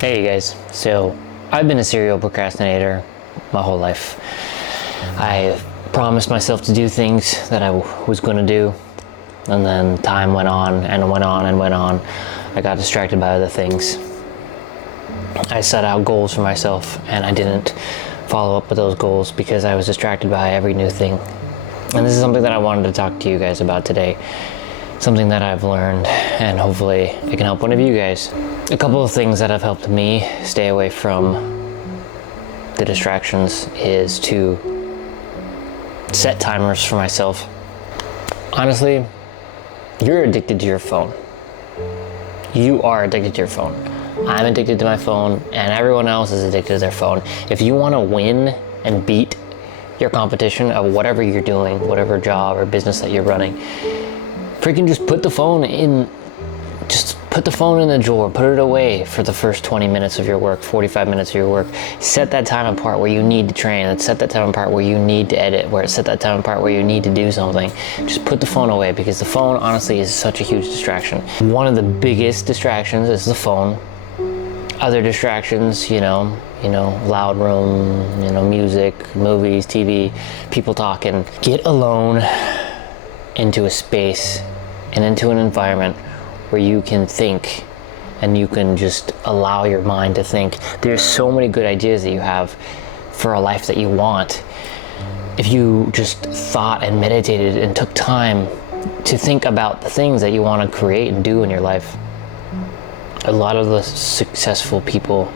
Hey you guys, so I've been a serial procrastinator my whole life. I promised myself to do things that I was going to do, and then time went on and went on and went on. I got distracted by other things. I set out goals for myself and I didn't follow up with those goals because I was distracted by every new thing. And this is something that I wanted to talk to you guys about today. Something that I've learned, and hopefully it can help one of you guys. A couple of things that have helped me stay away from the distractions is to set timers for myself. Honestly, you're addicted to your phone. You are addicted to your phone. I'm addicted to my phone, and everyone else is addicted to their phone. If you want to win and beat your competition of whatever you're doing, whatever job or business that you're running, freaking just put the phone in the drawer, put it away for the first 20 minutes of your work, 45 minutes of your work. Set that time apart where you need to train, and set that time apart where you need to edit, set that time apart where you need to do something. Just put the phone away, because the phone honestly is such a huge distraction. One of the biggest distractions is the phone. Other distractions, loud room, music, movies, TV, people talking. Get alone into a space and into an environment where you can think and you can just allow your mind to think. There's so many good ideas that you have for a life that you want. If you just thought and meditated and took time to think about the things that you want to create and do in your life. A lot of the successful people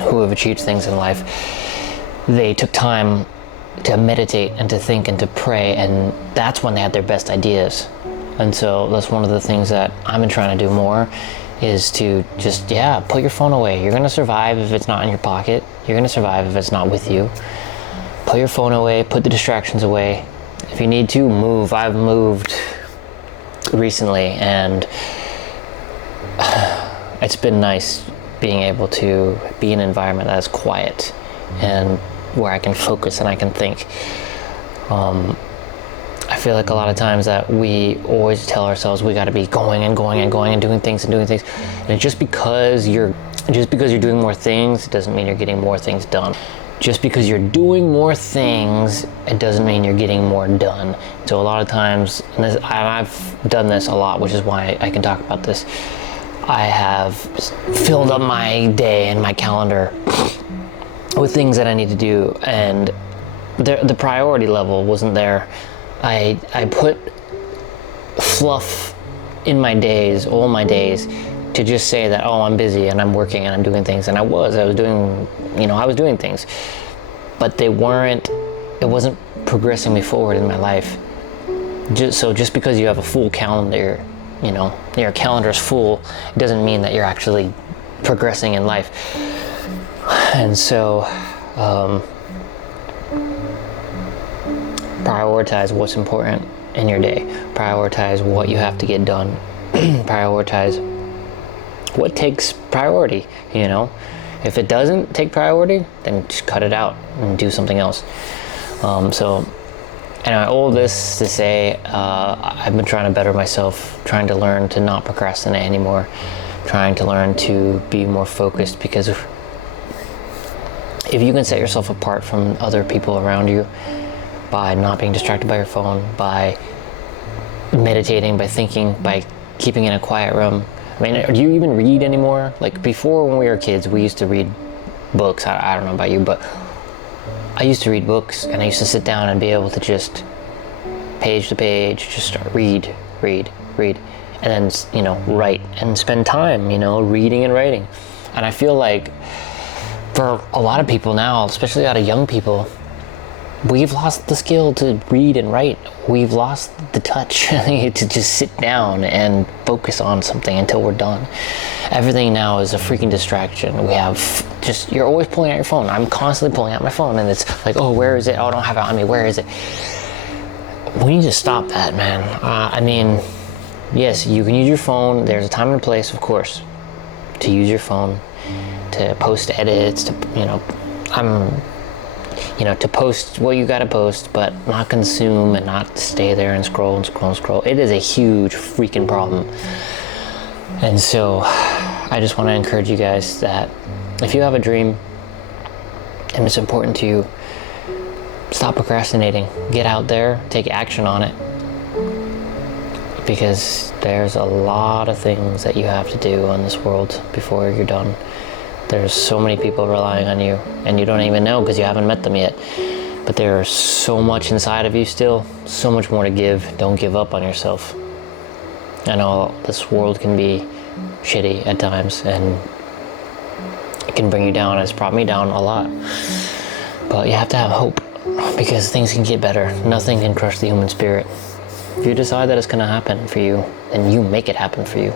who have achieved things in life, they took time to meditate and to think and to pray, and that's when they had their best ideas. And so that's one of the things that I've been trying to do more, is to just put your phone away. You're gonna survive if it's not in your pocket. You're gonna survive if it's not with you. Put your phone away, put the distractions away. If you need to, move. I've moved recently, and it's been nice being able to be in an environment that's quiet and where I can focus and I can think. I feel like a lot of times that we always tell ourselves we got to be going and going and going and doing things. And just because you're doing more things, it doesn't mean you're getting more things done. Just because you're doing more things, it doesn't mean you're getting more done. So a lot of times, and I've done this a lot, which is why I can talk about this. I have filled up my day and my calendar with things that I need to do, and the priority level wasn't there. I put fluff in my days, all my days, to just say that, I'm busy and I'm working and I'm doing things, and I was doing things, but it wasn't progressing me forward in my life. Just because you have a full calendar, your calendar is full, it doesn't mean that you're actually progressing in life. And so prioritize what's important in your day. Prioritize what you have to get done. Prioritize what takes priority. If it doesn't take priority, then just cut it out and do something else. Anyway, all this to say, I've been trying to better myself, trying to learn to not procrastinate anymore, trying to learn to be more focused, because if you can set yourself apart from other people around you by not being distracted by your phone, by meditating, by thinking, by keeping in a quiet room. I mean, do you even read anymore? Like before, when we were kids, we used to read books. I don't know about you, but I used to read books, and I used to sit down and be able to just page to page, just read, and then, write and spend time, reading and writing. And I feel like for a lot of people now, especially a lot of young people, we've lost the skill to read and write. We've lost the touch to just sit down and focus on something until we're done. Everything now is a freaking distraction. You're always pulling out your phone. I'm constantly pulling out my phone, and it's like, where is it? I don't have it on me. Where is it? We need to stop that, man. Yes, you can use your phone. There's a time and place, of course, to use your phone, to post edits, to post what you gotta post, but not consume and not stay there and scroll. It is a huge freaking problem. And so I just want to encourage you guys that if you have a dream and it's important to you, stop procrastinating. Get out there, take action on it. Because there's a lot of things that you have to do on this world before you're done. There's so many people relying on you, and you don't even know because you haven't met them yet. But there's so much inside of you still, so much more to give. Don't give up on yourself. I know this world can be shitty at times, and it can bring you down. It's brought me down a lot. But you have to have hope, because things can get better. Nothing can crush the human spirit. If you decide that it's going to happen for you, then you make it happen for you.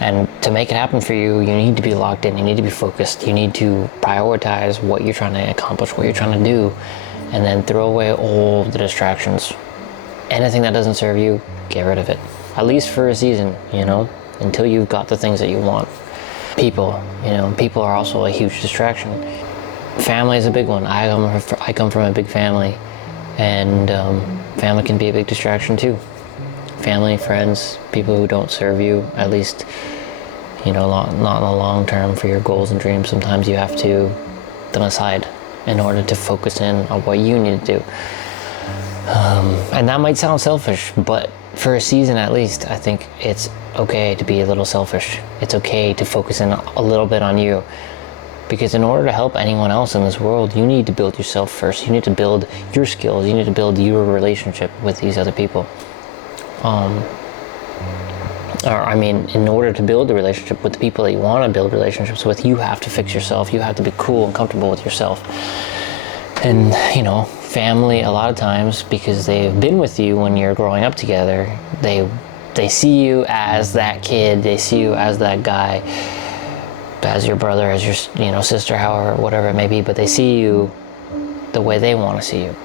And to make it happen for you, you need to be locked in. You need to be focused. You need to prioritize what you're trying to accomplish, what you're trying to do, and then throw away all the distractions. Anything that doesn't serve you, get rid of it. At least for a season, until you've got the things that you want. People are also a huge distraction. Family is a big one. I come from a big family, and family can be a big distraction too. Family, friends, people who don't serve you, at least, not in the long term for your goals and dreams. Sometimes you have to put them aside in order to focus in on what you need to do. And that might sound selfish, but for a season at least, I think it's okay to be a little selfish. It's okay to focus in a little bit on you. Because in order to help anyone else in this world, you need to build yourself first. You need to build your skills. You need to build your relationship with these other people. In order to build a relationship with the people that you want to build relationships with, you have to fix yourself. You have to be cool and comfortable with yourself. And, family, a lot of times, because they've been with you when you're growing up together, they see you as that kid. They see you as that guy, as your brother, as your sister, however, whatever it may be, but they see you the way they want to see you,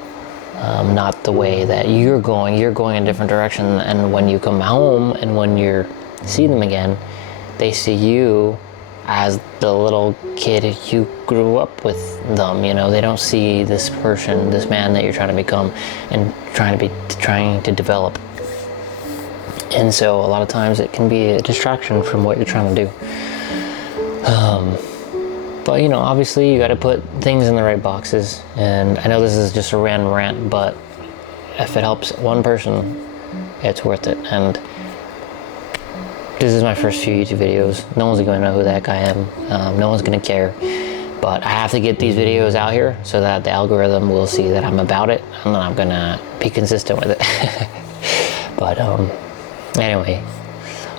not the way that you're going a different direction. And when you come home and when you see them again, they see you as the little kid you grew up with them. They don't see this person, this man that you're trying to become and trying to develop. And so a lot of times it can be a distraction from what you're trying to do. But obviously you got to put things in the right boxes, and I know this is just a random rant, but if it helps one person, it's worth it. And this is my first few YouTube videos. No one's going to know who that guy am. No one's going to care, but I have to get these videos out here so that the algorithm will see that I'm about it, and then I'm going to be consistent with it. But anyway,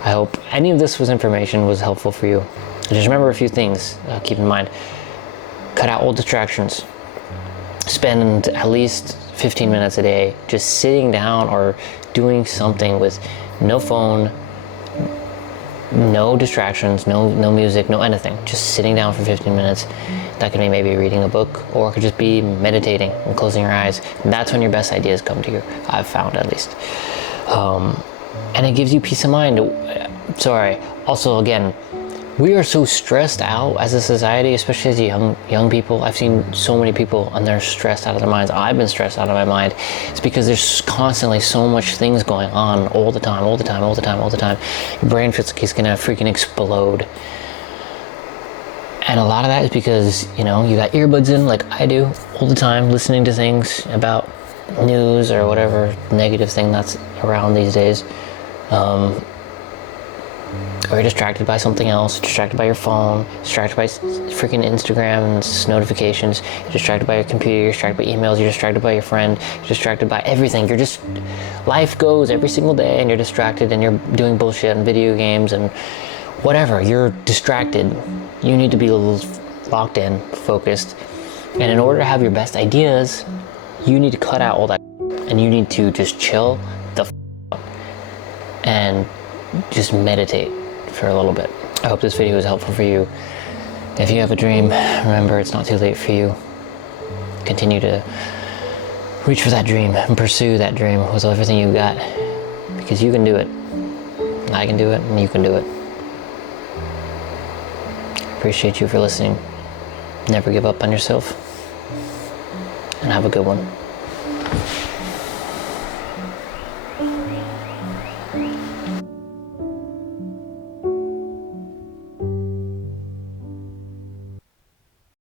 I hope any of this information was helpful for you. Just remember a few things. Keep in mind. Cut out all distractions. Spend at least 15 minutes a day just sitting down or doing something with no phone, no distractions, no music, no anything. Just sitting down for 15 minutes. That could be maybe reading a book, or it could just be meditating and closing your eyes. And that's when your best ideas come to you, I've found at least. And it gives you peace of mind. Also, again, we are so stressed out as a society, especially as young people. I've seen so many people and they're stressed out of their minds. I've been stressed out of my mind. It's because there's constantly so much things going on all the time. Your brain feels like it's gonna freaking explode. And a lot of that is because, you got earbuds in like I do all the time, listening to things about news or whatever negative thing that's around these days. Or you're distracted by something else, distracted by your phone, distracted by freaking Instagram and notifications, you're distracted by your computer, you're distracted by emails, you're distracted by your friend, you're distracted by everything. Life goes every single day and you're distracted and you're doing bullshit and video games and whatever. You're distracted. You need to be locked in, focused. And in order to have your best ideas, you need to cut out all that and you need to just chill the out and just meditate for a little bit. I hope this video was helpful for you. If you have a dream, remember it's not too late for you. Continue to reach for that dream and pursue that dream with everything you got, because you can do it. I can do it and you can do it. Appreciate you for listening. Never give up on yourself, and have a good one.